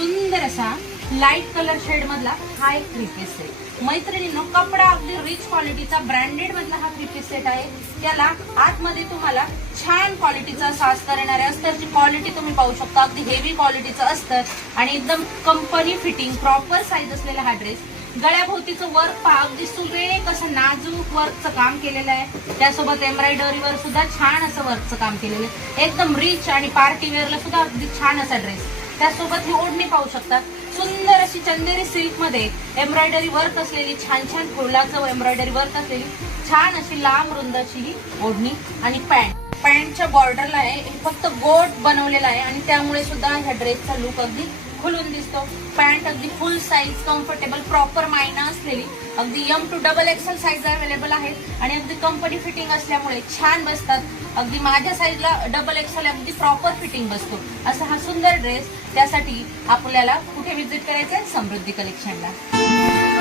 सुंदर असा light colour shade मधला हा एक थ्री पीस सेट। मैत्रिणींनो, कपडा अगदी रिच क्वालिटीचा ब्रँडेड मधला हा थ्री पीस सेट आहे। त्याला आतमध्ये तुम्हाला छान क्वालिटीचा अस्तर येणाऱ्या अस्तरची क्वालिटी तुम्ही पाहू शकता। अगदी हेवी क्वालिटीचं अस्तर आणि एकदम कंपनी फिटिंग प्रॉपर साईज असलेला हा ड्रेस। गळ्याभोवतीचं वर्क पहा, अगदी सुरेख असं नाजूक वर्कचं काम केलेलं आहे। त्यासोबत एम्ब्रॉयडरीवर सुद्धा छान असं वर्कचं काम केलेलं आहे। एकदम रिच आणि पार्टी वेअरला सुद्धा अगदी छान असा ड्रेस। त्यासोबत ही ओढणी पाहू शकता, सुंदर अशी चंदेरी सिल्क मध्ये एम्ब्रॉयडरी वर्क असलेली, छान छान फुलाचं एम्ब्रॉयडरी वर्क असलेली छान अशी लांब रुंदाची ही ओढणी आणि पॅन्टच्या बॉर्डरला आहे फक्त गोट बनवलेला आहे आणि त्यामुळे सुद्धा ह्या ड्रेसचा लुक अगदी खुलून दिसतो। पॅन्ट अगदी फुल साईज कम्फर्टेबल प्रॉपर मायना असलेली अगदी M to XXL size available आहेत आणि अगदी कंपनी फिटिंग असल्यामुळे छान बसतात। अगदी माझ्या साईजला XXL अगदी प्रॉपर फिटिंग बसतो असा हा सुंदर ड्रेस। त्यासाठी आपल्याला कुठे व्हिजिट करायचंय? समृद्धी कलेक्शनला।